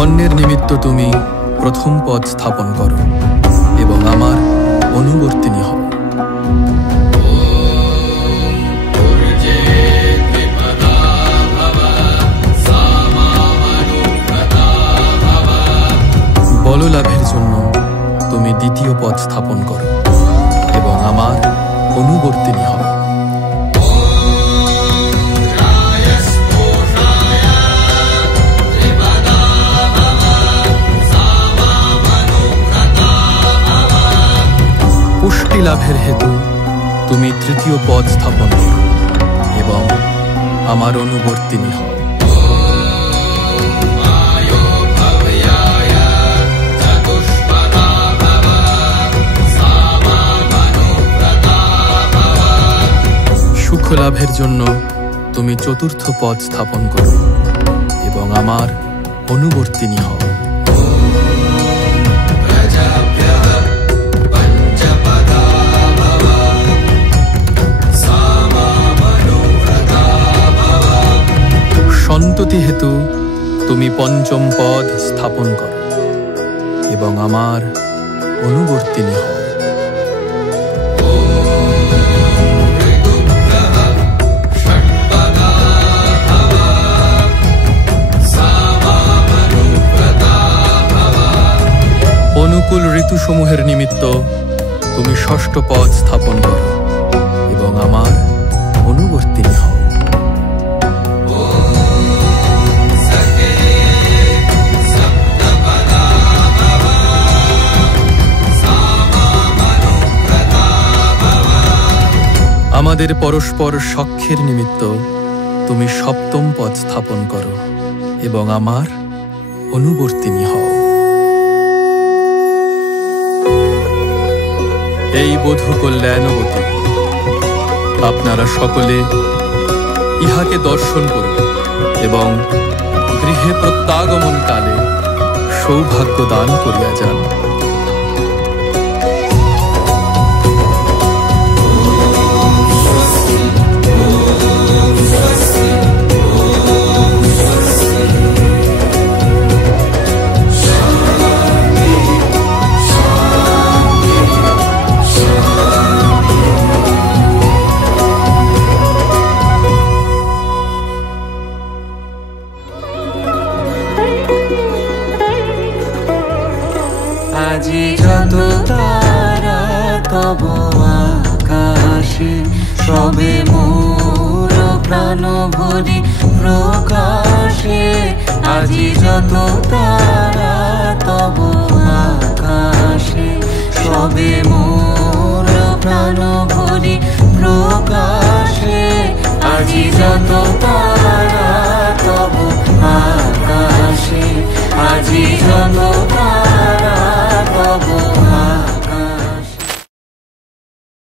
অন্যের নিমিত্ত তুমি প্রথম পদ স্থাপন করো এবং আমার অনুবর্তিনী হও। বললাভের জন্য তুমি দ্বিতীয় পদ স্থাপন করো এবং আমার অনুবর্তিনী হও। পুষ্টি লাভের হেতু তুমি তৃতীয় পদ স্থাপন করো এবং আমার অনুবর্তিনী হও। সুখ লাভের জন্য তুমি চতুর্থ পদ স্থাপন করো এবং আমার অনুবর্তিনী হও। সন্ততি হেতু তুমি পঞ্চম পদ স্থাপন করো এবং আমার অনুবর্তিনী হও। অনুকূল ঋতুসমূহের নিমিত্ত তুমি ষষ্ঠ পদ স্থাপন করো এবং আমার অনুবর্তিনী হও। আমাদের পরস্পর সখ্যের নিমিত্ত তুমি সপ্তম পদ স্থাপন করো এবং আমার অনুবর্তিনী হও। এই বধূ কল্যাণবতী, আপনারা সকলে ইহাকে দর্শন করুন এবং গৃহে প্রত্যাগমন কালে সৌভাগ্য দান করিয়া যান। আজি যত তারা তব আকাশে, সবে মোর প্রাণ ভরি প্রকাশে। আজি যত তারা তব আকাশে, সবে মোর প্রাণ ভরি প্রকাশে। আজি যত তারা তব আকাশে, আজি যত